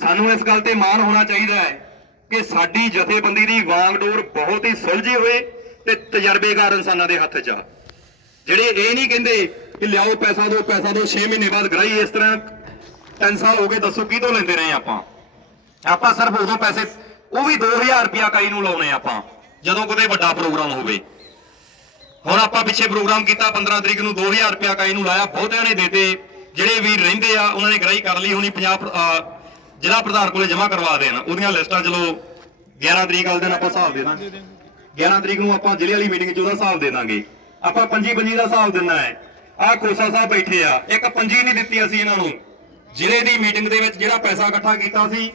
ਸਾਨੂੰ ਇਸ ਗੱਲ ਤੇ ਮਾਣ ਹੋਣਾ ਚਾਹੀਦਾ ਹੈ ਕਿ ਸਾਡੀ ਜਥੇਬੰਦੀ ਦੀ ਵਾਂਗਡੋਰ ਬਹੁਤ ਹੀ ਸੁਲਝੀ ਹੋਏ ਤੇ ਤਜਰਬੇਕਾਰ ਇਨਸਾਨਾਂ ਦੇ ਹੱਥ 'ਚ ਆ। ਜਿਹੜੇ ਇਹ ਨਹੀਂ ਕਹਿੰਦੇ ਕਿ ਲਿਆਓ ਪੈਸਾ ਦਿਓ ਪੈਸਾ ਦਿਓ 6 ਮਹੀਨੇ ਬਾਅਦ ਗਰਾਈ ਇਸ ਤਰ੍ਹਾਂ 3 ਸਾਲ ਹੋ ਗਏ, ਦੱਸੋ ਕਿਹਤੋਂ ਲੈਂਦੇ ਰਹੇ ਆਪਾਂ? ਆਪਾਂ ਸਿਰਫ ਉਦੋਂ ਪੈਸੇ, ਉਹ ਵੀ 2000 ਰੁਪਿਆ ਕਾਈ ਨੂੰ ਲਾਉਣੇ ਆਪਾਂ, ਜਦੋਂ ਕਦੇ ਵੱਡਾ ਪ੍ਰੋਗਰਾਮ ਹੋਵੇ। ਹੁਣ ਆਪਾਂ ਪਿੱਛੇ ਪ੍ਰੋਗਰਾਮ ਕੀਤਾ 15 ਤਰੀਕ ਨੂੰ 2000 ਰੁਪਿਆ ਕਾਈ ਨੂੰ ਲਾਇਆ, ਬਹੁਤਿਆਂ ਨੇ ਦੇਤੇ। ਜਿਹੜੇ ਵੀਰ ਰਹਿੰਦੇ ਆ, ਉਹਨਾਂ ਨੇ ਗਰਾਈ ਕਰ ਲਈ ਹੋਣੀ ਪੰਜਾਬ ਜ਼ਿਲ੍ਹਾ ਪ੍ਰਧਾਨ ਕੋਲੇ ਜਮ੍ਹਾਂ ਕਰਵਾ ਦੇਣ, ਉਹਦੀਆਂ ਲਿਸਟਾਂ ਚਲੋ 11 ਤਰੀਕ ਵਾਲੇ ਦਿਨ ਆਪਾਂ ਹਿਸਾਬ ਦੇ ਦਾਂਗੇ। 11 ਤਰੀਕ ਨੂੰ ਆਪਾਂ ਜ਼ਿਲ੍ਹੇ ਵਾਲੀ ਮੀਟਿੰਗ 'ਚ ਉਹਦਾ ਹਿਸਾਬ ਦੇ ਦਾਂਗੇ। ਆਪਾਂ ਪੰਜੀ ਪੰਜੀ ਦਾ ਹਿਸਾਬ ਦਿੰਨਾ ਹੈ। ਆਹ ਖੋਸਾ ਸਾਹਿਬ ਬੈਠੇ ਆ, ਇੱਕ ਪੰਜੀ ਨਹੀਂ ਦਿੱਤੀ ਅਸੀਂ ਇਹਨਾਂ ਨੂੰ। ਜ਼ਿਲ੍ਹੇ ਦੀ ਮੀਟਿੰਗ ਦੇ ਵਿੱਚ ਜਿਹੜਾ ਪੈਸਾ ਇਕੱਠਾ ਕੀਤਾ ਸੀ,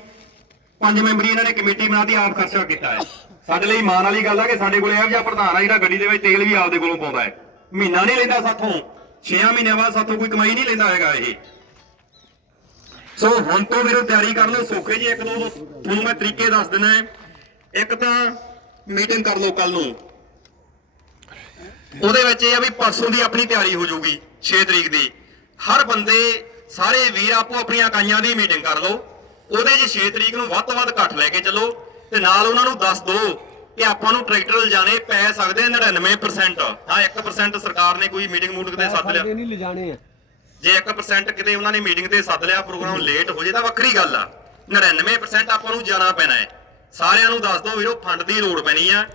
ਪੰਜ ਮੈਂਬਰੀ ਇਹਨਾਂ ਨੇ ਕਮੇਟੀ ਬਣਾਤੀ ਆਪ ਖਰਚਾ ਕੀਤਾ ਹੈ। ਸਾਡੇ ਲਈ ਮਾਣ ਵਾਲੀ ਗੱਲ ਆ ਕਿ ਸਾਡੇ ਕੋਲ ਇਹੋ ਜਿਹਾ ਪ੍ਰਧਾਨ ਆ ਜਿਹੜਾ ਗੱਡੀ ਦੇ ਵਿੱਚ ਤੇਲ ਵੀ ਆਪਦੇ ਕੋਲੋਂ ਪਾਉਂਦਾ ਹੈ। ਮਹੀਨਾ ਨਹੀਂ ਲੈਂਦਾ ਸਾਥੋਂ 6 ਮਹੀਨਿਆਂ ਬਾਅਦ ਸਾਥੋਂ ਕੋਈ ਕਮਾਈ ਨਹੀਂ ਲੈਂਦਾ ਹੈਗਾ ਇਹ। ਸੋ ਹੁਣ ਤੋਂ ਵੀਰੋ ਤਿਆਰੀ ਕਰ ਲਓ ਸੋਖੇ ਜੀ ਇੱਕ ਦੋ ਤੁਹਾਨੂੰ ਮੈਂ ਤਰੀਕੇ ਦੱਸ ਦਿੰਦਾ ਇੱਕ ਤਾਂ ਮੀਟਿੰਗ ਕਰ ਲਓ ਕੱਲ ਨੂੰ। ਉਹਦੇ ਵਿੱਚ ਇਹ ਆ ਵੀ ਪਰਸੋਂ ਦੀ ਆਪਣੀ ਤਿਆਰੀ ਹੋ ਜਾਊਗੀ 6 ਤਰੀਕ ਦੀ। ਹਰ ਬੰਦੇ ਸਾਰੇ ਵੀਰ ਆਪੋ ਆਪਣੀਆਂ ਇਕਾਈਆਂ ਦੀ ਮੀਟਿੰਗ ਕਰ ਲਓ। ਉਹਦੇ 'ਚ 6 ਤਰੀਕ ਨੂੰ ਵੱਧ ਤੋਂ ਵੱਧ ਇਕੱਠ ਲੈ ਕੇ ਚੱਲੋ ਤੇ ਨਾਲ ਉਹਨਾਂ ਨੂੰ ਦੱਸ ਦਿਓ ਕਿ ਆਪਾਂ ਨੂੰ ਟਰੈਕਟਰ ਲਿਜਾਣੇ ਪੈ ਸਕਦੇ ਆ 99% ਹਾਂ 1% ਸਰਕਾਰ ਨੇ ਕੋਈ ਮੀਟਿੰਗ ਮੂਟਿੰਗ ਤੇ ਸੱਦ ਲਿਆ। ਨਹੀਂ ਲਿਜਾਣੇ ਆ। ਜੇ 1% ਕਿਤੇ ਉਹਨਾਂ ਨੇ ਮੀਟਿੰਗ ਤੇ ਸੱਦ ਲਿਆ ਪ੍ਰੋਗਰਾਮ ਲੇਟ ਹੋ ਜੇ ਤਾਂ ਵੱਖਰੀ ਗੱਲ ਆ। 99% ਆਪਾਂ ਨੂੰ ਜਾਣਾ ਪੈਣਾ ਹੈ। ਸਾਰਿਆਂ ਨੂੰ ਦੱਸ ਦੋ ਵੀਰੋ ਫੰਡ ਦੀ ਲੋੜ ਪੈਣੀ ਆ।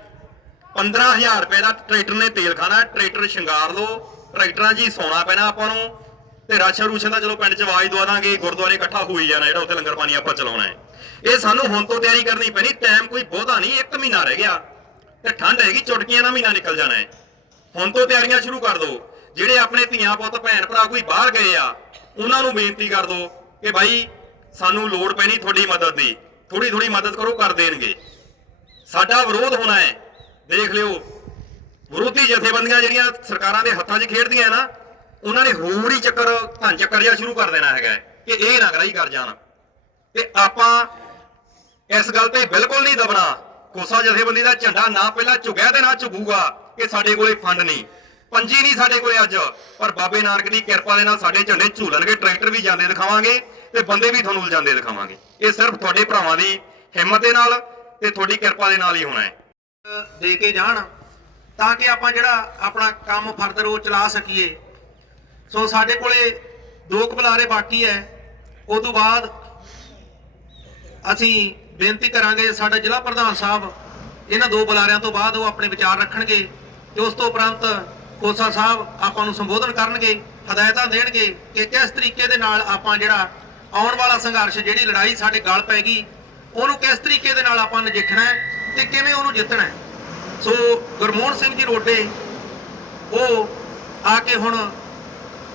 15000 ਰੁਪਏ ਦਾ ਟਰੈਕਟਰ ਨੇ ਤੇਲ ਖਾਣਾ, ਟਰੈਕਟਰ ਸ਼ਿੰਗਾਰ ਲਓ। ਟਰੈਕਟਰਾਂ 'ਚ ਹੀ ਸੌਣਾ ਪੈਣਾ ਆਪਾਂ ਨੂੰ। ਤੇ ਰਾਸ਼ਨ ਰੂਸ਼ਨ ਦਾ ਚਲੋ ਪਿੰਡ 'ਚ ਆਵਾਜ਼ ਦਵਾ ਦਾਂਗੇ, ਗੁਰਦੁਆਰੇ ਇਕੱਠਾ ਹੋ ਹੀ ਜਾਣਾ ਜਿਹੜਾ ਉੱਥੇ ਲੰਗਰ ਪਾਣੀ ਆਪਾਂ ਚਲਾਉਣਾ ਹੈ। ਇਹ ਸਾਨੂੰ ਹੁਣ ਤੋਂ ਤਿਆਰੀ ਕਰਨੀ ਪੈਣੀ ਟਾਈਮ ਕੋਈ ਬਹੁਤਾ ਨਹੀਂ, ਇੱਕ ਮਹੀਨਾ ਰਹਿ ਗਿਆ। ਤੇ ਠੰਡ ਹੈਗੀ, ਚੁਟਕੀਆਂ ਦਾ ਮਹੀਨਾ ਨਿਕਲ ਜਾਣਾ ਹੈ। ਹੁਣ ਤੋਂ ਤਿਆਰੀਆਂ ਸ਼ੁਰੂ ਕਰ ਦਿਓ। ਜਿਹੜੇ ਆਪਣੇ ਧੀਆਂ ਪੁੱਤ ਭੈਣ ਭਰਾ ਕੋਈ ਬਾਹਰ ਗਏ ਆ, ਉਹਨਾਂ ਨੂੰ ਬੇਨਤੀ ਕਰ ਦਿਓ ਕਿ ਭਾਈ ਸਾਨੂੰ ਲੋੜ ਪੈਣੀ ਤੁਹਾਡੀ ਮਦਦ ਦੀ। ਥੋੜੀ ਥੋੜੀ ਮਦਦ ਕਰੋ, ਕਰ ਦੇਣਗੇ। ਸਾਡਾ ਵਿਰੋਧ ਹੋਣਾ ਹੈ। ਦੇਖ ਲਿਓ, ਵਿਰੋਧੀ ਜਥੇਬੰਦੀਆਂ ਜਿਹੜੀਆਂ ਸਰਕਾਰਾਂ ਦੇ ਹੱਥਾਂ 'ਚ ਖੇਡਦੀਆਂ ਨਾ, ਉਹਨਾਂ ਨੇ ਹੋਰ ਹੀ ਚੱਕਰ, ਧੰਨ ਚੱਕਰ ਜਿਹਾ ਸ਼ੁਰੂ ਕਰ ਦੇਣਾ ਹੈਗਾ ਕਿ ਇਹ ਨਾ ਕਰਾਈ ਕਰ ਜਾਣ। ਤੇ ਆਪਾਂ ਇਸ ਗੱਲ ਤੇ ਬਿਲਕੁਲ ਨਹੀਂ ਦਬਣਾ। ਕੋਸਾ ਜਥੇਬੰਦੀ ਦਾ ਝੰਡਾ ਨਾ ਪਹਿਲਾਂ ਝੁਕਿਆ ਤੇ ਨਾ ਝੁਕੂਗਾ ਕਿ ਸਾਡੇ ਕੋਲੇ ਫੰਡ ਨਹੀਂ। ਪੰਜੀ ਨਹੀਂ ਸਾਡੇ ਕੋਲੇ ਅੱਜ। ਪਰ ਬਾਬੇ ਨਾਨਕ ਦੀ ਕਿਰਪਾ ਦੇ ਨਾਲ ਸਾਡੇ ਝੰਡੇ ਝੂਲਣਗੇ, ਟਰੈਕਟਰ ਵੀ ਜਾਂਦੇ ਦਿਖਾਵਾਂਗੇ ਤੇ ਬੰਦੇ ਵੀ ਤੁਹਾਨੂੰ ਜਾਂਦੇ ਦਿਖਾਵਾਂਗੇ। ਇਹ ਸਿਰਫ ਤੁਹਾਡੇ ਭਰਾਵਾਂ ਦੀ ਹਿੰਮਤ ਦੇ ਨਾਲ ਤੇ ਤੁਹਾਡੀ ਕਿਰਪਾ ਦੇ ਨਾਲ ਹੀ ਹੋਣਾ ਹੈ। ਦੇ ਕੇ ਜਾਣ, ਤਾਂ ਕਿ ਆਪਾਂ ਜਿਹੜਾ ਆਪਣਾ ਕੰਮ ਫਰਦਰ ਉਹ ਚਲਾ ਸਕੀਏ। ਸੋ ਸਾਡੇ ਕੋਲੇ ਦੋ ਕੁ ਬੁਲਾਰੇ ਬਾਕੀ ਹੈ। ਉਸ ਤੋਂ ਬਾਅਦ ਅਸੀਂ ਬੇਨਤੀ ਕਰਾਂਗੇ, ਸਾਡਾ ਜ਼ਿਲ੍ਹਾ ਪ੍ਰਧਾਨ ਸਾਹਿਬ, ਇਹਨਾਂ ਦੋ ਬੁਲਾਰਿਆਂ ਤੋਂ ਬਾਅਦ ਉਹ ਆਪਣੇ ਵਿਚਾਰ ਰੱਖਣਗੇ ਤੇ ਉਸ ਤੋਂ ਉਪਰੰਤ ਕੋਸਾ ਸਾਹਿਬ ਆਪਾਂ ਨੂੰ ਸੰਬੋਧਨ ਕਰਨਗੇ, ਹਦਾਇਤਾਂ ਦੇਣਗੇ ਕਿ ਕਿਸ ਤਰੀਕੇ ਦੇ ਨਾਲ ਆਪਾਂ ਜਿਹੜਾ ਆਉਣ ਵਾਲਾ ਸੰਘਰਸ਼, ਜਿਹੜੀ ਲੜਾਈ ਸਾਡੇ ਗਲ ਪੈ ਗਈ, ਉਹਨੂੰ ਕਿਸ ਤਰੀਕੇ ਦੇ ਨਾਲ ਆਪਾਂ ਨਜਿੱਠਣਾ ਹੈ ਤੇ ਕਿਵੇਂ ਉਹਨੂੰ ਜਿੱਤਣਾ ਸੋ ਗੁਰਮੋਹਨ ਸਿੰਘ ਜੀ ਰੋਡੇ, ਉਹ ਆ ਕੇ ਹੁਣ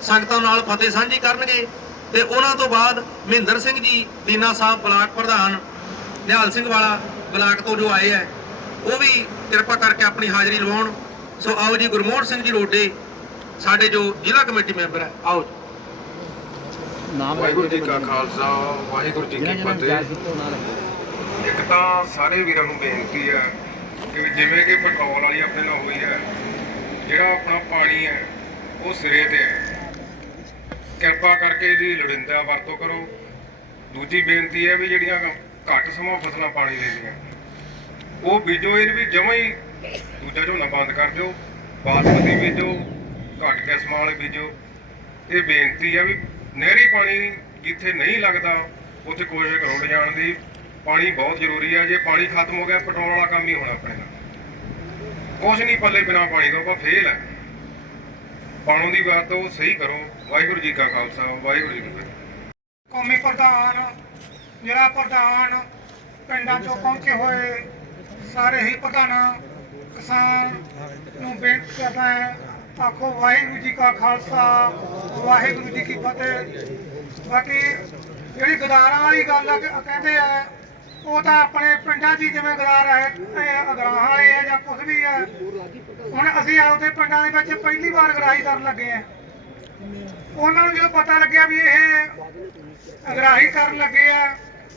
ਸੰਗਤਾਂ ਨਾਲ ਫਤਿਹ ਸਾਂਝੀ ਕਰਨਗੇ ਤੇ ਉਹਨਾਂ ਤੋਂ ਬਾਅਦ ਮਹਿੰਦਰ ਸਿੰਘ ਜੀ, ਦੀਨਾ ਸਾਹਿਬ ਬਲਾਕ ਪ੍ਰਧਾਨ, ਨਿਹਾਲ ਸਿੰਘ ਵਾਲਾ ਬਲਾਕ ਤੋਂ ਜੋ ਆਏ ਹੈ, ਉਹ ਵੀ ਕਿਰਪਾ ਕਰਕੇ ਆਪਣੀ ਹਾਜ਼ਰੀ ਲਵਾਉਣ। ਸੋ ਆਓ ਜੀ ਗੁਰਮੋਹਨ ਸਿੰਘ ਜੀ ਰੋਡੇ ਸਾਡੇ ਜੋ ਜ਼ਿਲ੍ਹਾ ਕਮੇਟੀ ਮੈਂਬਰ ਹੈ ਆਓ ਜੀ। ਨਾਮ ਵਾਹਿਗੁਰੂ ਜੀ ਕਾ ਖਾਲਸਾ ਵਾਹਿਗੁਰੂ ਜੀ ਕੀ ਫਤਿਹ। ਇੱਕ ਤਾਂ ਸਾਰੇ ਵੀਰਾਂ ਨੂੰ ਬੇਨਤੀ ਹੈ ਕਿ ਜਿਵੇਂ ਕਿ ਪੈਟਰੋਲ ਵਾਲੀ ਆਪਣੇ ਨਾਲ ਹੋਈ ਹੈ ਜਿਹੜਾ ਆਪਣਾ ਪਾਣੀ ਹੈ ਉਹ ਸਿਰੇ ਤੇ ਹੈ। ਕਿਰਪਾ ਕਰਕੇ ਇਹਦੀ ਲੋੜੀਂਦਾ ਵਰਤੋਂ ਕਰੋ। ਦੂਜੀ ਬੇਨਤੀ ਹੈ ਵੀ ਜਿਹੜੀਆਂ ਘੱਟ ਸਮਾਂ ਫਸਲਾਂ ਪਾਣੀ ਲੈਂਦੀਆਂ ਉਹ ਬੀਜੋ ਇਹ ਵੀ ਜਮਾਂ ਹੀ ਦੂਜਾ ਝੋਨਾ ਬੰਦ ਕਰ ਦਿਓ, ਬਾਸਮਤੀ ਬੀਜੋ, ਘੱਟ ਕਿਸਮਾਂ ਵਾਲੇ ਬੀਜੋ। ਇਹ ਬੇਨਤੀ ਹੈ ਵੀ ਨਹਿਰੀ ਪਾਣੀ ਜਿੱਥੇ ਨਹੀਂ ਲੱਗਦਾ, ਉੱਥੇ ਕੋਸ਼ਿਸ਼ ਕਰੋ ਲਿਜਾਣ ਦੀ। ਪਾਣੀ ਬਹੁਤ ਜ਼ਰੂਰੀ ਹੈ ਜੇ ਪਾਣੀ ਖਤਮ ਹੋ ਗਿਆ, ਪੈਟਰੋਲ ਵਾਲਾ ਕੰਮ ਹੀ ਹੋਣਾ ਆਪਣੇ ਨਾਲ। ਕੁਛ ਨਹੀਂ ਪੱਲੇ ਬਿਨਾ ਪਾਣੀ ਤੋਂ, ਆਪਾਂ ਫੇਲ ਹੈ ਪਾਣੋਂ ਦੀ ਬਾਤ ਉਹ ਸਹੀ ਕਰੋ। ਵਾਹਿਗੁਰੂ ਜੀ ਕਾ ਖਾਲਸਾ, ਵਾਹਿਗੁਰੂ ਜੀ ਕੀ ਫਤਿਹ। ਕੌਮੀ ਪ੍ਰਧਾਨ, ਜ਼ਿਲ੍ਹਾ ਪ੍ਰਧਾਨ, ਪਿੰਡਾਂ ਚੋਂ ਪਹੁੰਚੇ ਹੋਏ ਸਾਰੇ ਹੀ ਪ੍ਰਧਾਨਾਂ ਕਿਸਾਨ ਨੂੰ ਬੇਨਤੀ ਕਰਦਾ ਹੈ, ਆਖੋ ਵਾਹਿਗੁਰੂ ਜੀ ਕਾ ਖਾਲਸਾ, ਵਾਹਿਗੁਰੂ ਜੀ ਕੀ ਫਤਿਹ। ਬਾਕੀ ਜਿਹੜੀ ਗਦਾਰਾਂ ਵਾਲੀ ਗੱਲ ਆ ਕਹਿੰਦੇ ਆ, ਉਹ ਤਾਂ ਆਪਣੇ ਪਿੰਡਾਂ 'ਚ ਹੀ ਜਿਵੇਂ ਗਦਾਰ ਹੈ ਅਗਰਾਹਾਂ ਵਾਲੇ ਆ ਜਾਂ ਕੁਝ ਵੀ ਆ। ਹੁਣ ਅਸੀਂ ਆਪਦੇ ਪਿੰਡਾਂ ਦੇ ਵਿੱਚ ਪਹਿਲੀ ਵਾਰ ਗਰਾਹੀ ਕਰਨ ਲੱਗੇ ਆ। ਉਹਨਾਂ ਨੂੰ ਜਦੋਂ ਪਤਾ ਲੱਗਿਆ ਵੀ ਇਹ ਅਗਰਾਹੀ ਕਰਨ ਲੱਗੇ ਆ,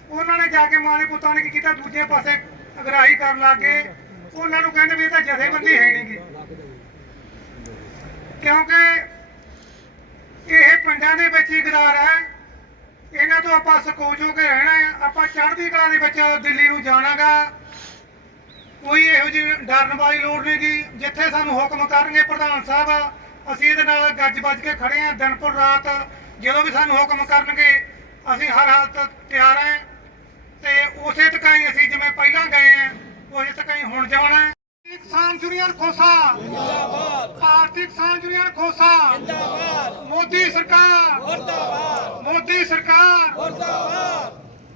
ਉਹਨਾਂ ਨੇ ਜਾ ਕੇ ਮਾਲੇ ਪੁੱਤਾਂ ਨੇ ਕੀ ਕੀਤਾ, ਦੂਜੇ ਪਾਸੇ ਅਗਰਾਹੀ ਕਰਨ ਲੱਗੇ ਉਹਨਾਂ ਨੂੰ ਕਹਿੰਦੇ ਵੀ ਇਹ ਤਾਂ ਜਥੇਬੰਦੀ ਹੈ ਨਹੀਂਗੀ ਕਿਉਂਕਿ ਇਹ ਪਿੰਡਾਂ ਦੇ ਵਿੱਚ ਹੀ ਗਰਾਰ ਹੈ। ਇਹਨਾਂ ਤੋਂ ਆਪਾਂ ਸਕੋਚ ਹੋ ਕੇ ਰਹਿਣਾ ਹੈ। ਆਪਾਂ ਚੜ੍ਹਦੀ ਕਲਾ ਦੇ ਵਿੱਚ ਦਿੱਲੀ ਨੂੰ ਜਾਣਾਗਾ। ਕੋਈ ਇਹੋ ਜਿਹੀ ਡਰਨ ਵਾਲੀ ਲੋੜ ਨਹੀਂ ਗੀ। ਜਿੱਥੇ ਸਾਨੂੰ ਹੁਕਮ ਕਰਨਗੇ ਪ੍ਰਧਾਨ ਸਾਹਿਬ, ਅਸੀਂ ਇਹਦੇ ਨਾਲ ਗੱਜ ਵੱਜ ਕੇ ਖੜੇ ਆਂ ਦਿਨਪੁਰ ਰਾਤ ਜਦੋਂ ਵੀ ਸਾਨੂੰ ਹੁਕਮ ਕਰਨਗੇ, ਅਸੀਂ ਹਰ ਹਾਲਤ ਤਿਆਰ ਆਂ ਤੇ ਉਸੇ ਤਕਾਈ ਅਸੀਂ ਜਿਵੇਂ ਪਹਿਲਾਂ ਗਏ ਆਂ ਉਸੇ ਤਕਾਈ ਹੁਣ ਜਾਣਾ ਹੈ। ਕਿਸਾਨ ਯੂਨੀਅਨ ਖੋਸਾ। ਜਿੰਦਾਬਾਦ ਭਾਰਤੀ ਕਿਸਾਨ ਯੂਨੀਅਨ ਖੋਸਾ। ਜਿੰਦਾਬਾਦ ਮੋਦੀ ਸਰਕਾਰ। ਮੁਰਦਾਬਾਦ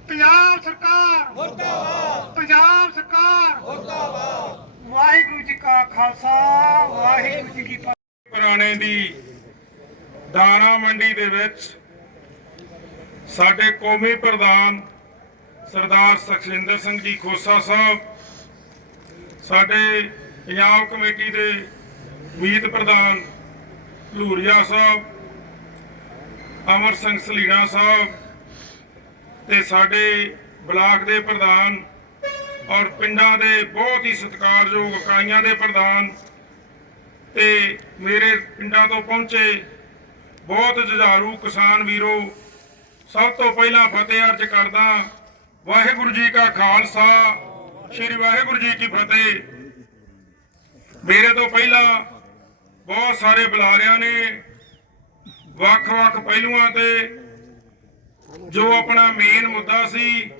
ਪੰਜਾਬ ਸਰਕਾਰ। ਮੁਰਦਾਬਾਦ ਪੰਜਾਬ ਸਰਕਾਰ। ਮੁਰਦਾਬਾਦ ਵਾਹਿਗੁਰੂ ਜੀ ਕਾ ਖਾਲਸਾ, ਵਾਹਿਗੁਰੂ ਜੀ ਕੀ ਫਤਿਹ। ਪੁਰਾਣੇ ਦੀ ਦਾਣਾ ਮੰਡੀ ਦੇ ਵਿੱਚ ਸਾਡੇ ਕੌਮੀ ਪ੍ਰਧਾਨ ਸਰਦਾਰ ਸੁਖਜਿੰਦਰ ਸਿੰਘ ਜੀ ਖੋਸਾ ਸਾਹਿਬ ਸਾਡੇ ਪੰਜਾਬ ਕਮੇਟੀ ਦੇ ਮੀਤ ਪ੍ਰਧਾਨ ਧੂਰੀਆ ਸਾਹਿਬ, ਅਮਰ ਸਿੰਘ ਸਲੀਣਾ ਸਾਹਿਬ ਤੇ ਸਾਡੇ ਬਲਾਕ ਦੇ ਪ੍ਰਧਾਨ ਔਰ ਪਿੰਡਾਂ ਦੇ ਬਹੁਤ ਹੀ ਸਤਿਕਾਰਯੋਗ ਇਕਾਈਆਂ ਦੇ ਪ੍ਰਧਾਨ ਤੇ ਮੇਰੇ ਪਿੰਡਾਂ ਤੋਂ ਪਹੁੰਚੇ ਬਹੁਤ ਜੁਝਾਰੂ ਕਿਸਾਨ ਵੀਰੋ, ਸਭ ਤੋਂ ਪਹਿਲਾਂ ਫਤਿਹ ਅਰਜ ਕਰਦਾ ਵਾਹਿਗੁਰੂ ਜੀ ਕਾ ਖਾਲਸਾ ਸ੍ਰੀ ਵਾਹਿਗੁਰੂ ਜੀ ਕੀ ਫਤਿਹ। ਮੇਰੇ ਤੋਂ ਪਹਿਲਾਂ ਬਹੁਤ ਸਾਰੇ ਬੁਲਾਰਿਆਂ ਨੇ ਵੱਖ-ਵੱਖ ਪਹਿਲੂਆਂ ਤੇ ਜੋ ਆਪਣਾ ਮੇਨ ਮੁੱਦਾ ਸੀ,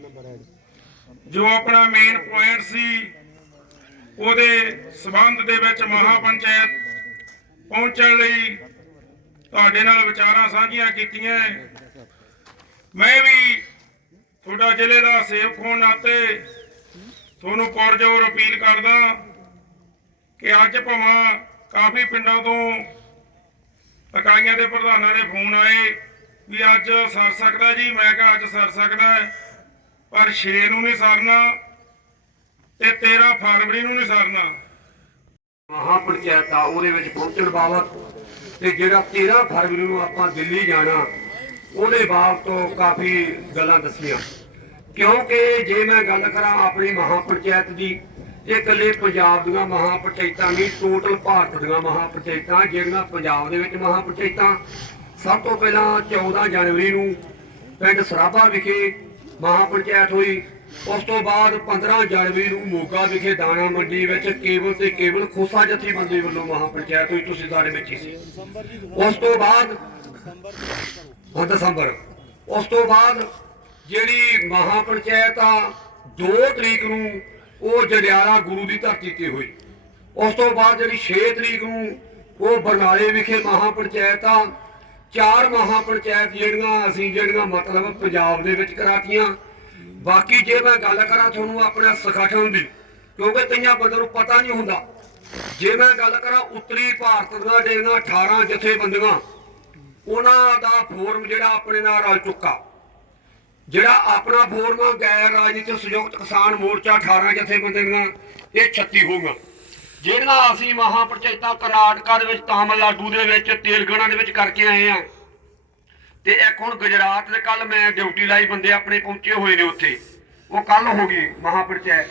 ਜੋ ਆਪਣਾ ਮੇਨ ਪੁਆਇੰਟ ਸੀ, ਉਹਦੇ ਸਬੰਧ ਦੇ ਵਿੱਚ ਮਹਾਪੰਚਾਇਤ ਪਹੁੰਚਣ ਲਈ ਤੁਹਾਡੇ ਨਾਲ ਵਿਚਾਰਾਂ ਸਾਂਝੀਆਂ ਕੀਤੀਆਂ। ਮੈਂ ਵੀ ਤੁਹਾਡਾ ਜ਼ਿਲ੍ਹੇ ਦਾ ਸੇਵਕ ਹੋਣ ਨਾਤੇ ਤੁਹਾਨੂੰ ਪੁਰਜੋਰ ਅਪੀਲ ਕਰਦਾ ਕਿ ਅੱਜ ਭਾਵੇਂ ਕਾਫੀ ਪਿੰਡਾਂ ਤੋਂ ਇਕਾਈਆਂ ਦੇ ਪ੍ਰਧਾਨਾਂ ਦੇ ਫੋਨ ਆਏ ਵੀ ਅੱਜ ਸਰ ਸਕਦਾ ਜੀ, ਮੈਂ ਕਿਹਾ ਅੱਜ ਸਰ ਸਕਦਾ ਪਰ 6 ਨੂੰ ਨਹੀਂ ਸਰਨਾ ਤੇ 13 ਫਰਵਰੀ ਨੂੰ ਨਹੀਂ ਸਰਨਾ। ਮਹਾਪੰਚਾਇਤ ਆ, ਉਹਦੇ ਵਿੱਚ ਪਹੁੰਚਣ ਬਾਬਤ ਤੇ ਜਿਹੜਾ 13 ਫਰਵਰੀ ਨੂੰ ਆਪਾਂ ਦਿੱਲੀ ਜਾਣਾ, ਉਹਦੇ ਬਾਬਤ ਤੋਂ ਕਾਫੀ ਗੱਲਾਂ ਦੱਸੀਆਂ। ਕਿਉਂਕਿ ਜੇ ਮੈਂ ਗੱਲ ਕਰਾਂ ਆਪਣੀ ਮਹਾਪੰਚਾਇਤ ਦੀ, ਇਹ ਇਕੱਲੇ ਪੰਜਾਬ ਦੀਆਂ ਮਹਾਪੰਚਾਇਤਾਂ ਨਹੀਂ ਟੋਟਲ ਭਾਰਤ ਦੀਆਂ ਮਹਾਪੰਚਾਇਤਾਂ, ਜਿਹੜੀਆਂ ਪੰਜਾਬ ਦੇ ਵਿੱਚ ਮਹਾਪੰਚਾਇਤਾਂ, ਸਭ ਤੋਂ ਪਹਿਲਾਂ 14 ਜਨਵਰੀ ਨੂੰ ਪਿੰਡ ਸਰਾਭਾ ਵਿਖੇ ਮਹਾਪੰਚਾਇਤ ਹੋਈ। ਉਸ ਤੋਂ ਬਾਅਦ 15 ਜਨਵਰੀ ਨੂੰ ਮੋਗਾ ਵਿਖੇ ਦਾਣਾ ਮੰਡੀ ਵਿੱਚ ਕੇਵਲ ਤੇ ਕੇਵਲ ਖੋਸਾ ਜਥੇਬੰਦੀ ਵੱਲੋਂ ਮਹਾਪੰਚਾਇਤ ਹੋਈ, ਤੁਸੀਂ ਸਾਰੇ ਵਿੱਚ ਸੀ। ਉਸ ਤੋਂ ਬਾਅਦ, ਹਾਂ, ਦਸੰਬਰ। ਉਸ ਤੋਂ ਬਾਅਦ ਜਿਹੜੀ ਮਹਾਪੰਚਾਇਤ ਆ 2 ਤਰੀਕ ਨੂੰ ਉਹ ਜੜਿਆਲਾ ਗੁਰੂ ਦੀ ਧਰਤੀ ਤੇ ਹੋਈ। ਉਸ ਤੋਂ ਬਾਅਦ ਜਿਹੜੀ 6 ਤਰੀਕ ਨੂੰ ਉਹ ਬਰਨਾਲੇ ਵਿਖੇ ਮਹਾਪੰਚਾਇਤ ਆ, ਚਾਰ ਮਹਾਪੰਚਾਇਤ ਜਿਹੜੀਆਂ ਅਸੀਂ ਜਿਹੜੀਆਂ ਮਤਲਬ ਪੰਜਾਬ ਦੇ ਵਿੱਚ ਕਰਾਤੀਆਂ। ਬਾਕੀ ਜੇ ਮੈਂ ਗੱਲ ਕਰਾਂ ਤੁਹਾਨੂੰ ਆਪਣੇ ਸੰਗਠਨ ਦੀ, ਕਿਉਂਕਿ ਕਈਆਂ ਬੰਦੇ ਨੂੰ ਪਤਾ ਨਹੀਂ ਹੁੰਦਾ। ਜੇ ਮੈਂ ਗੱਲ ਕਰਾਂ ਉੱਤਰੀ ਭਾਰਤ ਦੀਆਂ ਜਿਹੜੀਆਂ 18 ਜਥੇਬੰਦੀਆਂ, ਉਹਨਾਂ ਦਾ ਫੋਰਮ ਜਿਹੜਾ ਆਪਣੇ ਨਾਲ ਰਲ ਚੁੱਕਾ। ਜਿਹੜਾ ਆਪਣਾ ਫੋਰਮ ਗੈਰ ਰਾਜਨੀਤਿਕ ਸੰਯੁਕਤ ਕਿਸਾਨ ਮੋਰਚਾ 18 ਜਥੇਬੰਦੀਆਂ ਇਹ 36 ਹੋਊਗਾ। ਜਿਹੜੀਆਂ ਅਸੀਂ ਮਹਾਪੰਚਾਇਤਾਂ ਕਰਨਾਟਕਾ ਦੇ ਵਿੱਚ, ਤਾਮਿਲਨਾਡੂ ਦੇ ਵਿੱਚ, ਤੇਲੰਗਾਨਾ ਦੇ ਵਿੱਚ ਕਰਕੇ ਆਏ ਆ ਤੇ ਇੱਕ ਹੁਣ ਗੁਜਰਾਤ ਦੇ ਕੱਲ ਮੈਂ ਡਿਊਟੀ ਲਾਈ, ਬੰਦੇ ਆਪਣੇ ਪਹੁੰਚੇ ਹੋਏ ਨੇ ਉੱਥੇ। ਉਹ ਕੱਲ ਹੋ ਗਈ ਮਹਾਪੰਚਾਇਤ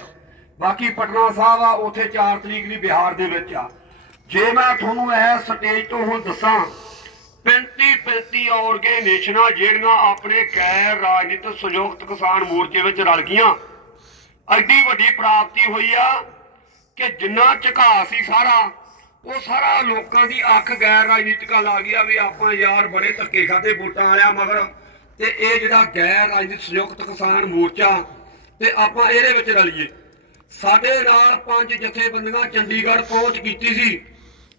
ਬਾਕੀ ਪਟਨਾ ਸਾਹਿਬ ਆ, ਉੱਥੇ 4 ਤਰੀਕ ਦੀ ਬਿਹਾਰ ਦੇ ਵਿੱਚ ਆ। ਜੇ ਮੈਂ ਤੁਹਾਨੂੰ ਇਹ ਸਟੇਜ ਤੋਂ ਹੁਣ ਦੱਸਾਂ 35 35 ਆਰਗੇਨਾਈਜੇਸ਼ਨਾਂ ਜਿਹੜੀਆਂ ਆਪਣੇ ਗੈਰ ਰਾਜਨੀਤਿਕ ਸੰਯੁਕਤ ਕਿਸਾਨ ਮੋਰਚੇ ਵਿੱਚ ਰਲ ਗਈਆਂ। ਐਡੀ ਵੱਡੀ ਪ੍ਰਾਪਤੀ ਹੋਈ ਆ ਕਿ ਜਿੰਨਾ ਝੁਕਾ ਸੀ ਸਾਰਾ, ਉਹ ਸਾਰਾ ਲੋਕਾਂ ਦੀ ਅੱਖ ਗੈਰ ਰਾਜਨੀਤਿਕ ਵੱਲ ਗਿਆ ਵੀ ਆਪਾਂ ਯਾਰ ਬੜੇ ਧੱਕੇ ਖਾਦੇ ਵੋਟਾਂ ਵਾਲਿਆ ਮਗਰ ਤੇ ਇਹ ਜਿਹੜਾ ਗੈਰ ਰਾਜਨੀਤਿਕ ਸੰਯੁਕਤ ਕਿਸਾਨ ਮੋਰਚਾ ਤੇ ਆਪਾਂ ਇਹਦੇ ਵਿੱਚ ਰਲੀਏ। ਸਾਡੇ ਨਾਲ ਪੰਜ ਜਥੇਬੰਦੀਆਂ ਚੰਡੀਗੜ੍ਹ ਪਹੁੰਚ ਕੀਤੀ ਸੀ।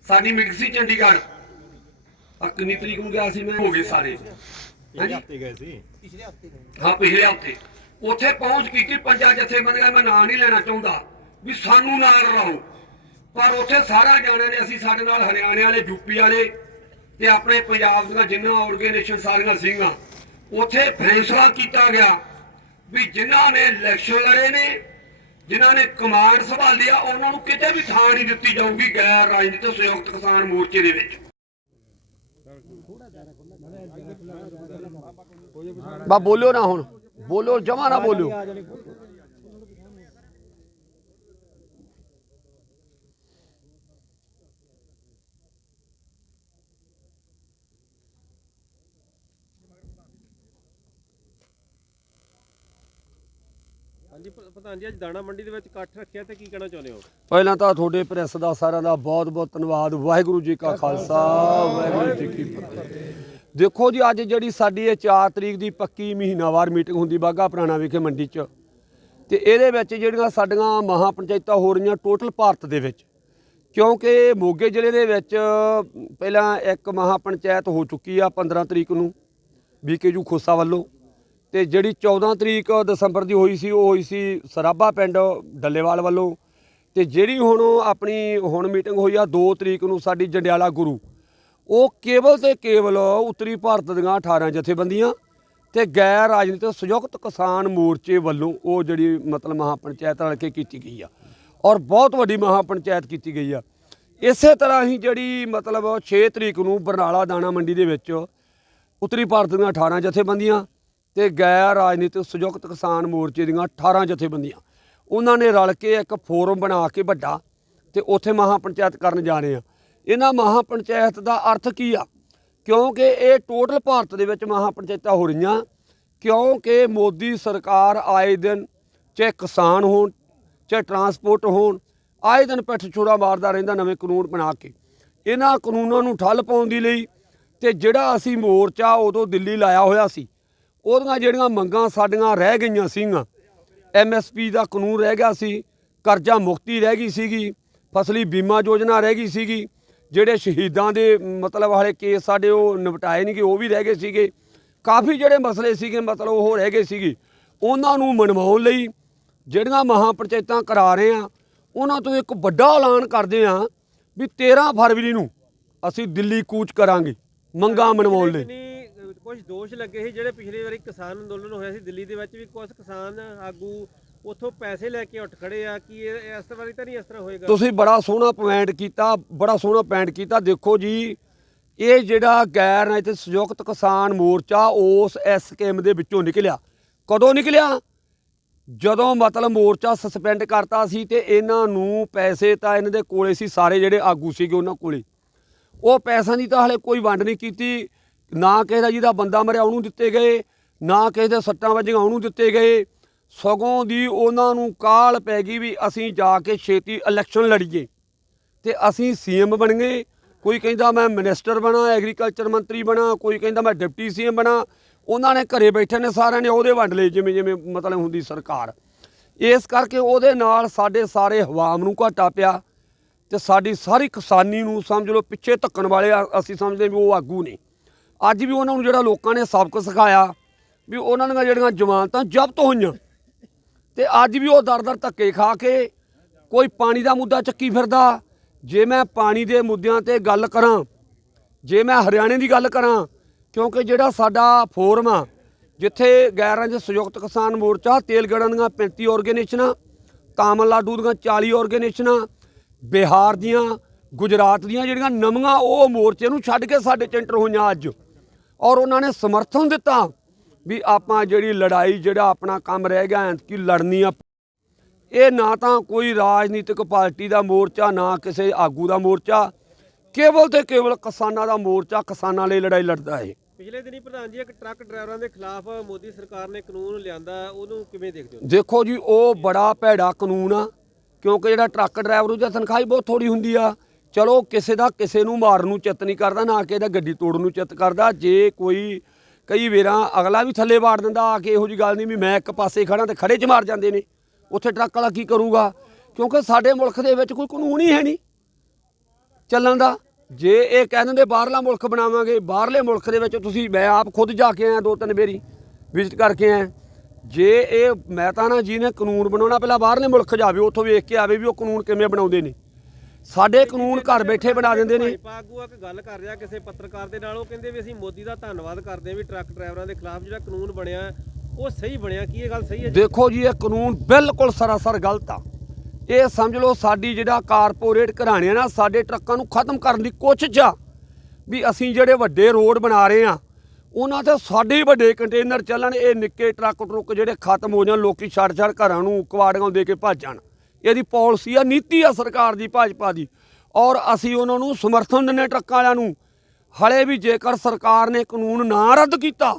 ਸਾਡੀ ਮੀਟਿੰਗ ਸੀ ਚੰਡੀਗੜ੍ਹ। ਆ ਕਿੰਨੀ ਤਰੀਕ ਨੂੰ ਗਿਆ ਸੀ ਮੈਂ? ਹੋ ਗਏ ਸਾਰੇ। ਹਾਂਜੀ। ਹਾਂ ਪਿਛਲੇ ਹਫ਼ਤੇ। ਉੱਥੇ ਪਹੁੰਚ ਕੀਤੀ ਪੰਜਾਂ ਜਥੇਬੰਦੀਆਂ ਮੈਂ ਨਾਂ ਨਹੀਂ ਲੈਣਾ ਚਾਹੁੰਦਾ ਵੀ ਸਾਨੂੰ ਨਾਲ ਰਹੋ ਪਰ ਉੱਥੇ ਸਾਰਾ ਜਾਣਿਆਂ ਨੇ ਅਸੀਂ ਸਾਡੇ ਨਾਲ ਹਰਿਆਣੇ ਵਾਲੇ ਯੂਪੀ ਵਾਲੇ ਤੇ ਆਪਣੇ ਪੰਜਾਬ ਦੀਆਂ ਜਿੰਨਾ ਆਰਗੇਨਾਈਜੇਸ਼ਨ ਸਾਰੀਆਂ ਸੀਗੀਆਂ ਉੱਥੇ ਫੈਸਲਾ ਕੀਤਾ ਗਿਆ ਵੀ ਜਿਨ੍ਹਾਂ ਨੇ ਇਲੈਕਸ਼ਨ ਲੜੇ ਨੇ ਜਿਨ੍ਹਾਂ ਨੇ ਕਮਾਂਡ ਸੰਭਾਲੀ ਆ ਉਹਨਾਂ ਨੂੰ ਕਿਤੇ ਵੀ ਥਾਂ ਨਹੀਂ ਦਿੱਤੀ ਜਾਊਗੀ ਗੈਰ ਰਾਜਨੀਤਿਕ ਸੰਯੁਕਤ ਕਿਸਾਨ ਮੋਰਚੇ ਦੇ ਵਿੱਚ। ਬਾ ਬੋਲਿਓ ਨਾ ਹੁਣ। ਬੋਲੋ ਜਮਾ ਨਾ ਬੋਲਿਓ। ਹਾਂਜੀ ਪ੍ਰਧਾਨ ਜੀ ਅੱਜ ਦਾਣਾ ਮੰਡੀ ਦੇ ਵਿੱਚ ਇਕੱਠ ਰੱਖਿਆ ਤੇ ਕੀ ਕਹਿਣਾ ਚਾਹੁੰਦੇ ਹੋ? ਪਹਿਲਾਂ ਤਾਂ ਤੁਹਾਡੇ ਪ੍ਰੈਸ ਦਾ ਸਾਰਿਆਂ ਦਾ ਬਹੁਤ-ਬਹੁਤ ਧੰਨਵਾਦ। ਵਾਹਿਗੁਰੂ ਜੀ ਕਾ ਖਾਲਸਾ ਵਾਹਿਗੁਰੂ ਜੀ ਕੀ ਫਤਿਹ। ਦੇਖੋ ਜੀ, ਅੱਜ ਜਿਹੜੀ ਸਾਡੀ ਇਹ 4 ਤਰੀਕ ਦੀ ਪੱਕੀ ਮਹੀਨਾਵਾਰ ਮੀਟਿੰਗ ਹੁੰਦੀ ਬਾਗਾ ਪੁਰਾਣਾ ਵਿਖੇ ਮੰਡੀ 'ਚ, ਤੇ ਇਹਦੇ ਵਿੱਚ ਜਿਹੜੀਆਂ ਸਾਡੀਆਂ ਮਹਾ ਪੰਚਾਇਤਾਂ ਹੋ ਰਹੀਆਂ ਟੋਟਲ ਭਾਰਤ ਦੇ ਵਿੱਚ, ਕਿਉਂਕਿ ਮੋਗੇ ਜ਼ਿਲ੍ਹੇ ਦੇ ਵਿੱਚ ਪਹਿਲਾਂ ਇੱਕ ਮਹਾ ਪੰਚਾਇਤ ਹੋ ਚੁੱਕੀ ਆ 15 ਤਰੀਕ ਨੂੰ ਬੀਕੇਯੂ ਖੋਸਾ ਵੱਲੋਂ, ਤੇ ਜਿਹੜੀ 14 ਤਰੀਕ ਦਸੰਬਰ ਦੀ ਹੋਈ ਸੀ, ਉਹ ਹੋਈ ਸੀ ਸਰਾਭਾ ਪਿੰਡ ਡੱਲੇਵਾਲ ਵੱਲੋਂ, ਤੇ ਜਿਹੜੀ ਹੁਣ ਆਪਣੀ ਹੁਣ ਮੀਟਿੰਗ ਹੋਈ ਆ 2 ਤਰੀਕ ਨੂੰ ਸਾਡੀ ਜੰਡਿਆਲਾ ਗੁਰੂ ਉਹ ਕੇਵਲ ਤੇ ਕੇਵਲ ਉੱਤਰੀ ਭਾਰਤ ਦੀਆਂ 18 ਜਥੇਬੰਦੀਆਂ ਤੇ ਗੈਰ ਰਾਜਨੀਤਿਕ ਸੰਯੁਕਤ ਕਿਸਾਨ ਮੋਰਚੇ ਵੱਲੋਂ ਉਹ ਜਿਹੜੀ ਮਤਲਬ ਮਹਾ ਪੰਚਾਇਤ ਰਲ ਕੇ ਕੀਤੀ ਗਈ ਆ ਔਰ ਬਹੁਤ ਵੱਡੀ ਮਹਾ ਪੰਚਾਇਤ ਕੀਤੀ ਗਈ ਆ। ਇਸੇ ਤਰ੍ਹਾਂ ਹੀ ਜਿਹੜੀ ਮਤਲਬ 6 ਤਰੀਕ ਨੂੰ ਬਰਨਾਲਾ ਦਾਣਾ ਮੰਡੀ ਦੇ ਵਿੱਚ ਉੱਤਰੀ ਭਾਰਤ ਦੀਆਂ 18 ਜਥੇਬੰਦੀਆਂ ਤੇ ਗੈਰ ਰਾਜਨੀਤਿਕ ਸੰਯੁਕਤ ਕਿਸਾਨ ਮੋਰਚੇ ਦੀਆਂ 18 ਜਥੇਬੰਦੀਆਂ। ਉਹਨਾਂ ਨੇ ਰਲ ਕੇ ਇੱਕ ਫੋਰਮ ਬਣਾ ਕੇ ਵੱਡਾ ਤੇ ਉੱਥੇ ਮਹਾ ਪੰਚਾਇਤ ਕਰਨ ਜਾ ਰਹੇ ਆ। ਇਹਨਾਂ ਮਹਾ ਪੰਚਾਇਤ ਦਾ ਅਰਥ ਕੀ ਆ? ਕਿਉਂਕਿ ਇਹ ਟੋਟਲ ਭਾਰਤ ਦੇ ਵਿੱਚ ਮਹਾ ਪੰਚਾਇਤਾਂ ਹੋ ਰਹੀਆਂ, ਕਿਉਂਕਿ ਮੋਦੀ ਸਰਕਾਰ ਆਏ ਦਿਨ ਚਾਹੇ ਕਿਸਾਨ ਹੋਣ, ਚਾਹੇ ਟਰਾਂਸਪੋਰਟ ਹੋਣ, ਆਏ ਦਿਨ ਪਿੱਠ ਛੁਰਾ ਮਾਰਦਾ ਰਹਿੰਦਾ ਨਵੇਂ ਕਾਨੂੰਨ ਬਣਾ ਕੇ। ਇਹਨਾਂ ਕਾਨੂੰਨਾਂ ਨੂੰ ਠੱਲ ਪਾਉਣ ਦੀ ਲਈ ਤੇ ਜਿਹੜਾ ਅਸੀਂ ਮੋਰਚਾ ਉਦੋਂ ਦਿੱਲੀ ਲਾਇਆ ਹੋਇਆ ਸੀ, ਉਹਦੀਆਂ ਜਿਹੜੀਆਂ ਮੰਗਾਂ ਸਾਡੀਆਂ ਰਹਿ ਗਈਆਂ ਸੀਗੀਆਂ ਐਮਐਸਪੀ ਦਾ ਕਾਨੂੰਨ ਰਹਿ ਗਿਆ ਸੀ, ਕਰਜ਼ਾ ਮੁਕਤੀ ਰਹਿ ਗਈ ਸੀਗੀ, ਫਸਲੀ ਬੀਮਾ ਯੋਜਨਾ ਰਹਿ ਗਈ ਸੀਗੀ ਜਿਹੜੇ ਸ਼ਹੀਦਾਂ ਦੇ ਮਤਲਬ ਵਾਲੇ ਕੇਸ ਸਾਡੇ ਉਹ ਨਿਪਟਾਏ ਨਹੀਂ ਕਿ ਉਹ ਵੀ ਰਹਿ ਗਏ ਸੀਗੇ। ਕਾਫੀ ਜਿਹੜੇ ਮਸਲੇ ਸੀਗੇ ਮਤਲਬ ਉਹ ਰਹਿ ਗਏ ਸੀਗੇ। ਉਹਨਾਂ ਨੂੰ ਮਨਵਾਉਣ ਲਈ ਜਿਹੜੀਆਂ ਮਹਾ ਪੰਚਾਇਤਾਂ ਕਰਾ ਰਹੇ ਆ ਉਹਨਾਂ ਤੋਂ ਇੱਕ ਵੱਡਾ ਐਲਾਨ ਕਰਦੇ ਆ ਵੀ 13 ਫਰਵਰੀ ਨੂੰ ਅਸੀਂ ਦਿੱਲੀ ਕੂਚ ਕਰਾਂਗੇ ਮੰਗਾਂ ਮਨਵਾਉਣ ਲਈ। ਕੁਝ ਦੋਸ਼ ਲੱਗੇ ਸੀ ਜਿਹੜੇ ਪਿਛਲੀ ਵਾਰੀ ਕਿਸਾਨ ਅੰਦੋਲਨ ਹੋਇਆ ਸੀ ਦਿੱਲੀ ਦੇ ਵਿੱਚ ਵੀ ਕੁਝ ਕਿਸਾਨ ਆਗੂ ਉੱਥੋਂ ਪੈਸੇ ਲੈ ਕੇ ਉੱਠ ਖੜੇ ਆ ਕਿ ਇਹ ਇਸ ਵਾਰੀ ਤਾਂ ਨਹੀਂ ਇਸ ਤਰ੍ਹਾਂ ਹੋਏਗਾ। ਤੁਸੀਂ ਬੜਾ ਸੋਹਣਾ ਪੁਆਇੰਟ ਕੀਤਾ, ਬੜਾ ਸੋਹਣਾ ਪੁਆਇੰਟ ਕੀਤਾ। ਦੇਖੋ ਜੀ, ਇਹ ਜਿਹੜਾ ਗੈਰ ਰਾਜਨੀਤਿਕ ਸੰਯੁਕਤ ਕਿਸਾਨ ਮੋਰਚਾ ਉਸ ਐਸਕੇਐਮ ਦੇ ਵਿੱਚੋਂ ਨਿਕਲਿਆ। ਕਦੋਂ ਨਿਕਲਿਆ? ਜਦੋਂ ਮਤਲਬ ਮੋਰਚਾ ਸਸਪੈਂਡ ਕਰਤਾ ਸੀ ਤੇ ਇਹਨਾਂ ਨੂੰ ਪੈਸੇ ਤਾਂ ਇਹਨਾਂ ਦੇ ਕੋਲੇ ਸੀ, ਸਾਰੇ ਜਿਹੜੇ ਆਗੂ ਸੀਗੇ ਉਹਨਾਂ ਕੋਲੇ। ਉਹ ਪੈਸਿਆਂ ਦੀ ਤਾਂ ਹਲੇ ਕੋਈ ਵੰਡ ਨਹੀਂ ਕੀਤੀ। ਨਾ ਕਿਸੇ ਦਾ ਜਿਹਦਾ ਬੰਦਾ ਮਰਿਆ ਉਹਨੂੰ ਦਿੱਤੇ ਗਏ, ਨਾ ਕਿਸੇ ਦੇ ਸੱਟਾਂ ਵੱਜੀਆਂ ਉਹਨੂੰ ਦਿੱਤੇ ਗਏ। ਸਗੋਂ ਦੀ ਉਹਨਾਂ ਨੂੰ ਕਾਲ ਪੈ ਗਈ ਵੀ ਅਸੀਂ ਜਾ ਕੇ ਛੇਤੀ ਇਲੈਕਸ਼ਨ ਲੜੀਏ। ਤੇ ਅਸੀਂ ਸੀਐਮ ਬਣ ਗਏ। ਕੋਈ ਕਹਿੰਦਾ ਮੈਂ ਮਿਨਿਸਟਰ ਬਣਾ ਐਗਰੀਕਲਚਰ ਮੰਤਰੀ ਬਣਾ, ਕੋਈ ਕਹਿੰਦਾ ਮੈਂ ਡਿਪਟੀ ਸੀਐਮ ਬਣਾ। ਉਹਨਾਂ ਨੇ ਘਰੇ ਬੈਠੇ ਨੇ ਸਾਰਿਆਂ ਨੇ ਉਹਦੇ ਵੰਡ ਲਏ, ਜਿਵੇਂ ਜਿਵੇਂ ਮਤਲਬ ਹੁੰਦੀ ਸਰਕਾਰ। ਇਸ ਕਰਕੇ ਉਹਦੇ ਨਾਲ ਸਾਡੇ ਸਾਰੇ ਹਵਾਮ ਨੂੰ ਘਾਟਾ ਪਿਆ ਤੇ ਸਾਡੀ ਸਾਰੀ ਕਿਸਾਨੀ ਨੂੰ ਸਮਝ ਲਓ, ਪਿੱਛੇ ਧੱਕਣ ਵਾਲੇ ਅਸੀਂ ਸਮਝਦੇ ਵੀ ਉਹ ਆਗੂ ਨੇ। ਅੱਜ ਵੀ ਉਹਨਾਂ ਨੂੰ ਜਿਹੜਾ ਲੋਕਾਂ ਨੇ ਸਬਕ ਸਿਖਾਇਆ ਵੀ ਉਹਨਾਂ ਦੀਆਂ ਜਿਹੜੀਆਂ ਜ਼ਮਾਨਤਾਂ ਜ਼ਬਤ ਹੋਈਆਂ। ਤੇ ਅੱਜ ਵੀ ਉਹ ਦਰ ਦਰ ਧੱਕੇ ਖਾ ਕੇ ਕੋਈ ਪਾਣੀ ਦਾ ਮੁੱਦਾ ਚੱਕੀ ਫਿਰਦਾ। ਜੇ ਮੈਂ ਪਾਣੀ ਦੇ ਮੁੱਦਿਆਂ ਤੇ ਗੱਲ ਕਰਾਂ, ਜੇ ਮੈਂ ਹਰਿਆਣੇ ਦੀ ਗੱਲ ਕਰਾਂ, ਕਿਉਂਕਿ ਜਿਹੜਾ ਸਾਡਾ ਫੋਰਮ ਆ, ਜਿੱਥੇ ਗੈਰ ਰਾਜ ਸੰਯੁਕਤ ਕਿਸਾਨ ਮੋਰਚਾ, ਤੇਲਗੜ੍ਹਾਂ ਦੀਆਂ 35 ਆਰਗੇਨਾਈਜੇਸ਼ਨਾਂ ਤਾਮਿਲਨਾਡੂ ਦੀਆਂ 40 ਆਰਗੇਨਾਈਜੇਸ਼ਨਾਂ ਬਿਹਾਰ ਦੀਆਂ, ਗੁਜਰਾਤ ਦੀਆਂ ਜਿਹੜੀਆਂ ਨਵੀਆਂ, ਉਹ ਮੋਰਚੇ ਨੂੰ ਛੱਡ ਕੇ ਸਾਡੇ ਚ ਐਂਟਰ ਹੋਈਆਂ ਅੱਜ। ਔਰ ਉਹਨਾਂ ਨੇ ਸਮਰਥਨ ਦਿੱਤਾ। ਵੀ ਆਪਾਂ ਜਿਹੜੀ ਲੜਾਈ ਜਿਹੜਾ ਆਪਣਾ ਕੰਮ ਰਹਿ ਗਿਆ ਕਿ ਲੜਨੀ ਆ ਇਹ ਨਾ ਤਾਂ ਕੋਈ ਰਾਜਨੀਤਿਕ ਪਾਰਟੀ ਦਾ ਮੋਰਚਾ ਨਾ ਕਿਸੇ ਆਗੂ ਦਾ ਮੋਰਚਾ ਕੇਵਲ ਤੇ ਕੇਵਲ ਕਿਸਾਨਾਂ ਦਾ ਮੋਰਚਾ ਕਿਸਾਨਾਂ ਲਈ ਲੜਾਈ ਲੜਦਾ ਹੈ ਪਿਛਲੇ ਦਿਨੀ ਪ੍ਰਧਾਨ ਜੀ ਇੱਕ ਟਰੱਕ ਡਰਾਈਵਰਾਂ ਦੇ ਖਿਲਾਫ ਮੋਦੀ ਸਰਕਾਰ ਨੇ ਕਾਨੂੰਨ ਲਿਆਂਦਾ ਉਹਨੂੰ ਕਿਵੇਂ ਦੇਖਦੇ ਹੋ? ਦੇਖੋ ਜੀ ਉਹ ਬੜਾ ਭੈੜਾ ਕਾਨੂੰਨ ਆ ਕਿਉਂਕਿ ਜਿਹੜਾ ਟਰੱਕ ਡਰਾਈਵਰ ਉਹਦੀ ਤਨਖਾਹ ਬਹੁਤ ਥੋੜੀ ਹੁੰਦੀ ਆ। ਚਲੋ ਕਿਸੇ ਦਾ ਕਿਸੇ ਨੂੰ ਮਾਰਨ ਨੂੰ ਚਿੱਤ ਨਹੀਂ ਕਰਦਾ ਨਾ ਕਿ ਇਹਦਾ ਗੱਡੀ ਤੋੜਨ ਨੂੰ ਚਿੱਤ ਕਰਦਾ। ਜੇ ਕੋਈ ਕਈ ਵੇਰਾਂ ਅਗਲਾ ਵੀ ਥੱਲੇ ਵਾੜ ਦਿੰਦਾ ਆ ਕੇ ਇਹੋ ਜੀ ਗੱਲ ਨਹੀਂ ਵੀ ਮੈਂ ਇੱਕ ਪਾਸੇ ਖੜਾ ਤੇ ਖੜੇ ਚ ਮਾਰ ਜਾਂਦੇ ਨੇ। ਉੱਥੇ ਟਰੱਕ ਵਾਲਾ ਕੀ ਕਰੂਗਾ? ਕਿਉਂਕਿ ਸਾਡੇ ਮੁਲਕ ਦੇ ਵਿੱਚ ਕੋਈ ਕਾਨੂੰਨ ਹੀ ਹੈ ਨਹੀਂ ਚੱਲਣ ਦਾ। ਜੇ ਇਹ ਕਹਿ ਦਿੰਦੇ ਬਾਹਰਲਾ ਮੁਲਕ ਬਣਾਵਾਂਗੇ, ਬਾਹਰਲੇ ਮੁਲਕ ਦੇ ਵਿੱਚ ਤੁਸੀਂ, ਮੈਂ ਆਪ ਖੁਦ ਜਾ ਕੇ ਆਇਆ ਦੋ ਤਿੰਨ ਵਾਰੀ ਵਿਜ਼ਿਟ ਕਰਕੇ ਆਇਆ। ਜੇ ਇਹ, ਮੈਂ ਤਾਂ ਨਾ ਜਿਹਨੇ ਕਾਨੂੰਨ ਬਣਾਉਣਾ, ਪਹਿਲਾਂ ਬਾਹਰਲੇ ਮੁਲਕ ਜਾਵੇ, ਉੱਥੋਂ ਵੇਖ ਕੇ ਆਵੇ ਵੀ ਉਹ ਕਾਨੂੰਨ ਕਿਵੇਂ ਬਣਾਉਂਦੇ ਨੇ। ਸਾਡੇ ਕਾਨੂੰਨ ਘਰ ਬੈਠੇ ਬਣਾ ਦਿੰਦੇ ਨੇ। ਭਾਜਪਾ ਆਗੂ ਆ ਕੇ ਗੱਲ ਕਰ ਰਿਹਾ ਕਿਸੇ ਪੱਤਰਕਾਰ ਦੇ ਨਾਲ ਉਹ ਕਹਿੰਦੇ ਵੀ ਅਸੀਂ ਮੋਦੀ ਦਾ ਧੰਨਵਾਦ ਕਰਦੇ ਹਾਂ ਵੀ ਟਰੱਕ ਡਰਾਈਵਰਾਂ ਦੇ ਖਿਲਾਫ ਜਿਹੜਾ ਕਾਨੂੰਨ ਬਣਿਆ ਉਹ ਸਹੀ ਬਣਿਆ। ਕੀ ਇਹ ਗੱਲ ਸਹੀ ਹੈ? ਦੇਖੋ ਜੀ ਇਹ ਕਾਨੂੰਨ ਬਿਲਕੁਲ ਸਰਾਸਰ ਗਲਤ ਆ। ਇਹ ਸਮਝ ਲਓ ਸਾਡੀ ਜਿਹੜਾ ਕਾਰਪੋਰੇਟ ਘਰਾਣਿਆਂ ਨਾਲ ਸਾਡੇ ਟਰੱਕਾਂ ਨੂੰ ਖਤਮ ਕਰਨ ਦੀ ਕੋਸ਼ਿਸ਼ ਆ ਵੀ ਅਸੀਂ ਜਿਹੜੇ ਵੱਡੇ ਰੋਡ ਬਣਾ ਰਹੇ ਆ ਉਹਨਾਂ ਤੇ ਸਾਡੇ ਵੱਡੇ ਕੰਟੇਨਰ ਚੱਲਣ ਇਹ ਨਿੱਕੇ ਟਰੱਕ ਟਰੁੱਕ ਜਿਹੜੇ ਖਤਮ ਹੋ ਜਾਣ ਲੋਕੀ ਛੱਡ ਛੱਡ ਘਰਾਂ ਨੂੰ ਕਵਾੜੀਆਂ ਦੇ ਕੇ ਭੱਜ ਜਾਣ। ਇਹਦੀ ਪਾਲਿਸੀ ਆ, ਨੀਤੀ ਆ ਸਰਕਾਰ ਦੀ, ਭਾਜਪਾ ਦੀ। ਔਰ ਅਸੀਂ ਉਹਨਾਂ ਨੂੰ ਸਮਰਥਨ ਦਿੰਦੇ ਟਰੱਕਾਂ ਵਾਲਿਆਂ ਨੂੰ। ਹਲੇ ਵੀ ਜੇਕਰ ਸਰਕਾਰ ਨੇ ਕਾਨੂੰਨ ਨਾ ਰੱਦ ਕੀਤਾ,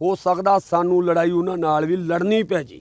ਹੋ ਸਕਦਾ ਸਾਨੂੰ ਲੜਾਈ ਉਹਨਾਂ ਨਾਲ ਵੀ ਲੜਨੀ ਪੈ ਜੀ।